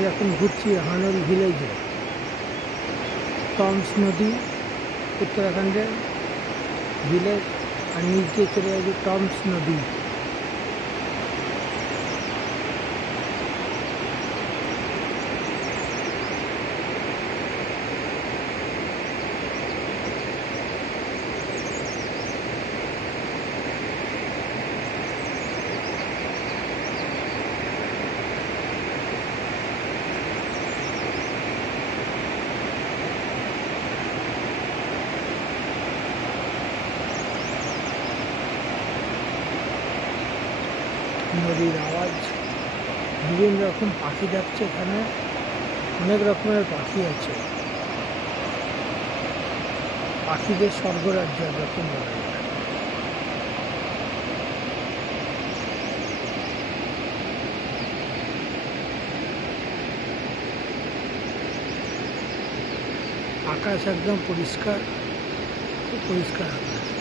আমি এখন ঘুরছি হানল ভিলেজে। টমস নদী উত্তরাখণ্ডের ভিলেজ, আর নিচ দিয়ে চলে যাচ্ছে টমস নদী। নদীর আওয়াজ, বিভিন্ন রকম পাখি যাচ্ছে এখানে, অনেক রকমের পাখি আছে। পাখিদের স্বর্গরাজ্য এরকম বলা যায়। আকাশ একদম পরিষ্কার, খুব পরিষ্কার আকাশ।